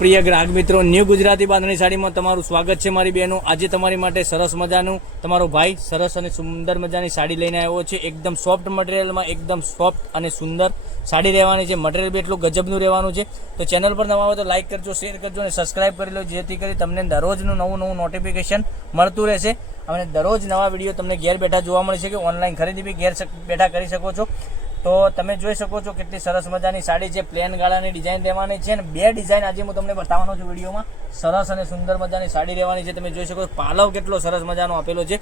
પ્રિય ગ્રાહક મિત્રો, ન્યૂ ગુજરાતી બાંધણી સાડીમાં તમારું સ્વાગત છે મારી બહેનો। આજે તમારી માટે સરસ મજાનું તમારો ભાઈ સરસ અને સુંદર મજાની સાડી લઈને આવ્યો છે। એકદમ સોફ્ટ મટીરિયલમાં એકદમ સોફ્ટ અને સુંદર સાડી રહેવાની છે। મટીરિયલ બી એટલું ગજબનું રહેવાનું છે। તો ચેનલ પર નવા હોય તો લાઇક કરજો, શેર કરજો અને સબસ્ક્રાઇબ કરી લો, જેથી કરી તમને દરરોજનું નવું નોટિફિકેશન મળતું રહેશે અને દરરોજ નવા વિડીયો તમને ઘેર બેઠા જોવા મળે છે કે ઓનલાઈન ખરીદી બી ઘેર બેઠા કરી શકો છો। તો તમે જોઈ શકો છો કેટલી સરસ મજાની સાડી છે। પ્લેન ગાળાની ડિઝાઇન રહેવાની છે અને બે ડિઝાઇન આજે હું તમને બતાવવાનો છું વિડીયોમાં। સરસ અને સુંદર મજાની સાડી રહેવાની છે। તમે જોઈ શકો છો પાલવ કેટલો સરસ મજાનો આપેલો છે।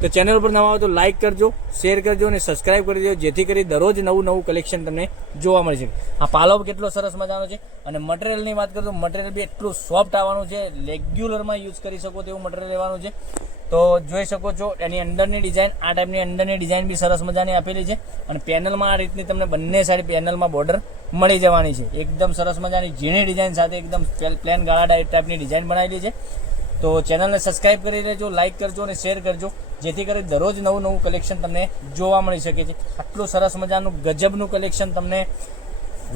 તો ચેનલ પર નવા હોય તો લાઇક કરજો, શેર કરજો અને સબસ્ક્રાઇબ કરી દેજો, જેથી કરી દરરોજ નવું કલેક્શન તમને જોવા મળે છે। આ પાલવ કેટલો સરસ મજાનો છે અને મટીરિયલની વાત કરું તો મટીરિયલ બી એટલું સોફ્ટ આવવાનું છે, રેગ્યુલરમાં યુઝ કરી શકો તેવું મટીરિયલ રહેવાનું છે। તો જોઈ શકો છો એની અંદરની ડિઝાઇન, આ ટાઈપની અંદરની ડિઝાઇન બી સરસ મજાની આપેલી છે અને પેનલમાં આ રીતની તમને બંને સાડી પેનલમાં બોર્ડર મળી જવાની છે। એકદમ સરસ મજાની ઝીણી ડિઝાઇન સાથે એકદમ પ્લેન ગાળા ટાઈપની ડિઝાઇન બનાવેલી છે। તો ચેનલને સબસ્ક્રાઇબ કરી લેજો, લાઇક કરજો અને શેર કરજો, જેથી કરી દરરોજ નવું કલેક્શન તમને જોવા મળી શકે છે। આટલું સરસ મજાનું ગજબનું કલેક્શન તમને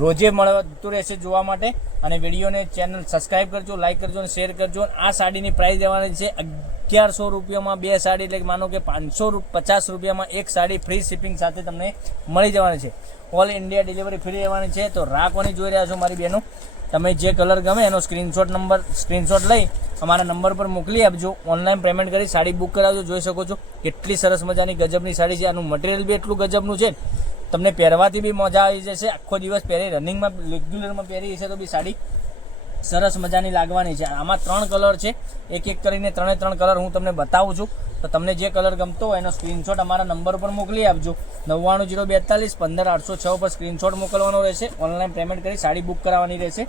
રોજે મળતું રહેશે જોવા માટે। અને વિડીયોને ચેનલ સબસ્ક્રાઇબ કરજો, લાઇક કરજો અને શેર કરજો। આ સાડીની પ્રાઇસ રહેવાની છે 1100 રૂપિયામાં બે સાડી, એટલે માનો કે 550 રૂપિયામાં એક સાડી ફ્રી શિપિંગ સાથે તમને મળી જવાની છે। ઓલ ઇન્ડિયા ડિલિવરી ફ્રી રહેવાની છે। તો રાખવાની જોઈ રહ્યા છો મારી બહેનો, તમે જે કલર ગમે એનો સ્ક્રીનશોટ લઈ અમારા નંબર પર મોકલી આપજો। ઓનલાઈન પેમેન્ટ કરી સાડી બુક કરાવજો। જોઈ શકો છો કેટલી સરસ મજાની ગજબની સાડી છે। આનું મટીરિયલ બી એટલું ગજબનું છે, તમને પહેરવાથી બી મજા આવી જશે। આખો દિવસ પહેરી રનિંગમાં રેગ્યુલરમાં પહેરી હશે તો બી સાડી સરસ મજાની લાગવાની છે। આમાં 3 કલર છે, એક કરીને 3 કલર હું તમને બતાવું છું। તો તમને જે કલર ગમતો હોય એનો સ્ક્રીનશોટ અમારા નંબર પર મોકલી આપજો। 9902415806 પર સ્ક્રીનશોટ મોકલવાનો રહેશે। ઓનલાઈન પેમેન્ટ કરી સાડી બુક કરાવવાની રહેશે।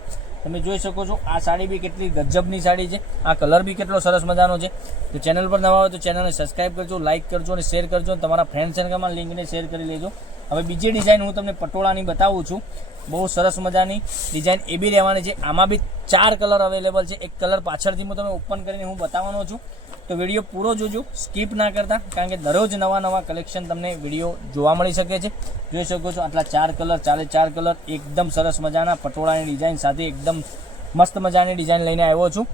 તમે જોઈ શકો છો આ સાડી બી કેટલી ગજબની સાડી છે, આ કલર બી કેટલો સરસ મજાનો છે। તો ચેનલ પર નવા હોય તો ચેનલને સબસ્ક્રાઇબ કરજો, લાઇક કરજો અને શેર કરજો, તમારા ફ્રેન્ડ સર્કલમાં લિંકને શેર કરી લેજો। હવે બીજી ડિઝાઇન હું તમને પટોળાની બતાવું છું। બહુ સરસ મજાની ડિઝાઇન એ બી રહેવાની છે। આમાં બી 4 કલર અવેલેબલ છે। એક કલર પાછળથી હું તમને ઓપન કરીને હું બતાવવાનો છું। તો વિડીયો પૂરો જોજો, સ્કીપ ના કરતા, કારણ કે દરરોજ નવા કલેક્શન તમને વિડીયો જોવા મળી શકે છે। જોઈ શકો છો આટલા 4 કલર, 4 કલર એકદમ સરસ મજાના પટોળાની ડિઝાઇન સાથે એકદમ મસ્ત મજાની ડિઝાઇન લઈને આવ્યો છું।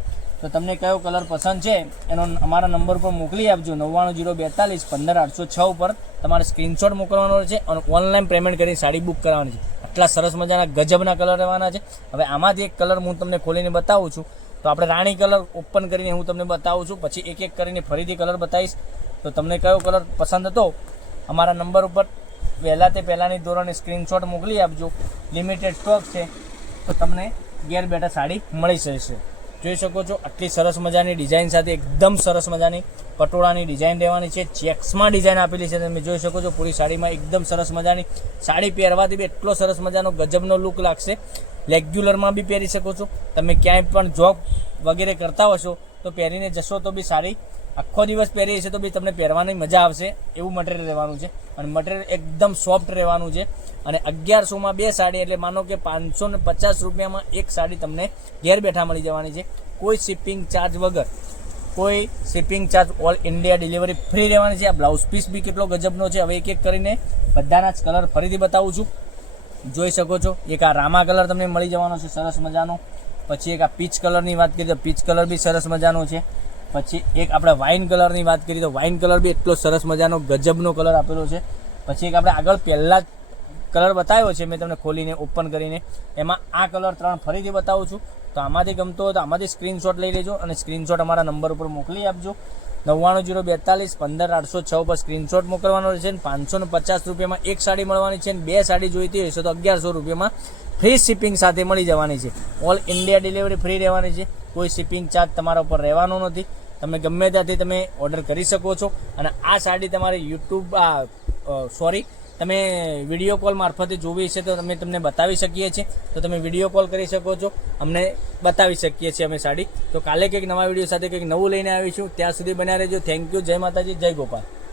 તો તમને કયો કલર પસંદ છે એનો અમારા નંબર પર મોકલી આપજો। 9902415806 ઉપર તમારે સ્ક્રીનશોટ મોકલવાનો છે અને ઓનલાઈન પેમેન્ટ કરી સાડી બુક કરાવવાની છે। આટલા સરસ મજાના ગજબના કલર રહેવાના છે। હવે આમાંથી એક કલર હું તમને ખોલીને બતાવું છું। તો આપણે રાણી કલર ઓપન કરીને હું તમને બતાવું છું, પછી એક કરીને ફરીથી કલર બતાવીશ। તો તમને કયો કલર પસંદ હતો અમારા નંબર ઉપર પહેલાંની ધોરણે સ્ક્રીનશોટ મોકલી આપજો। લિમિટેડ સ્ટોક છે, તો તમને ઘેર બેઠા સાડી મળી જશે। જોઈ શકો છો આટલી સરસ મજાની ડિઝાઇન સાથે એકદમ સરસ મજાની પટોળાની ડિઝાઇન રહેવાની છે। ચેક્સમાં ડિઝાઇન આપેલી છે, તમે જોઈ શકો છો પૂરી સાડીમાં એકદમ સરસ મજાની સાડી પહેરવાથી બી એટલો સરસ મજાનો ગજબનો લુક લાગશે। રેગ્યુલરમાં બી પહેરી શકો છો, તમે ક્યાંય પણ જોબ વગેરે કરતા હશો તો પહેરીને જશો તો બી સાડી આખો દિવસ પહેરી હશે તો બી તમને પહેરવાની મજા આવશે એવું મટીરિયલ રહેવાનું છે। અને મટીરિયલ એકદમ સોફ્ટ રહેવાનું છે। અને 1100માં બે સાડી, એટલે માનો કે 550 રૂપિયામાં એક સાડી તમને ઘેર બેઠા મળી જવાની છે। કોઈ શિપિંગ ચાર્જ વગર, કોઈ shipping charge, all India delivery free રહેવાની છે। આ બ્લાઉઝ પીસ બી કેટલો ગજબનો છે। હવે એક કરીને બધાના જ કલર ફરીથી બતાવું છું। જોઈ શકો છો એક આ રામા કલર તમને મળી જવાનો છે સરસ મજાનો, પછી એક આ પીચ કલરની વાત કરીએ તો પીચ કલર બી સરસ મજાનો છે। પછી એક આપણે વાઇન કલરની વાત કરીએ તો વાઇન કલર બી એટલો સરસ મજાનો ગજબનો કલર આપેલો છે। પછી એક આપણે આગળ પહેલાં કલર બતાવ્યો છે મેં તમને ખોલીને ઓપન કરીને, એમાં આ કલર 3 ફરીથી બતાવું છું। તો આમાંથી ગમતો હોય તો આમાંથી સ્ક્રીનશોટ લઈ લેજો અને સ્ક્રીનશોટ અમારા નંબર ઉપર મોકલી આપજો। 9902415806 પર સ્ક્રીનશોટ મોકલવાનો રહેશે। 550 રૂપિયામાં એક સાડી મળવાની છે અને બે સાડી જોઈતી હશે તો 1100 રૂપિયામાં ફ્રી શિપિંગ સાથે મળી જવાની છે। ઓલ ઇન્ડિયા ડિલિવરી ફ્રી રહેવાની છે, કોઈ શિપિંગ ચાર્જ તમારા ઉપર રહેવાનો નથી। તમે ગમે ત્યાંથી તમે ઓર્ડર કરી શકો છો। અને આ સાડી તમારે તમે વિડીયો કોલ મારફતે જોવી છે તો અમે તમને બતાવી શકીએ છીએ। તો તમે વિડીયો કોલ કરી શકો છો, અમને બતાવી શકીએ છીએ અમે સાડી। તો કાલે કંઈક નવા વિડીયો સાથે કંઈક નવું લઈને આવીશું, ત્યાં સુધી બન્યા રહેજો। થેન્ક યુ, જય માતાજી, જય ગોપાલ।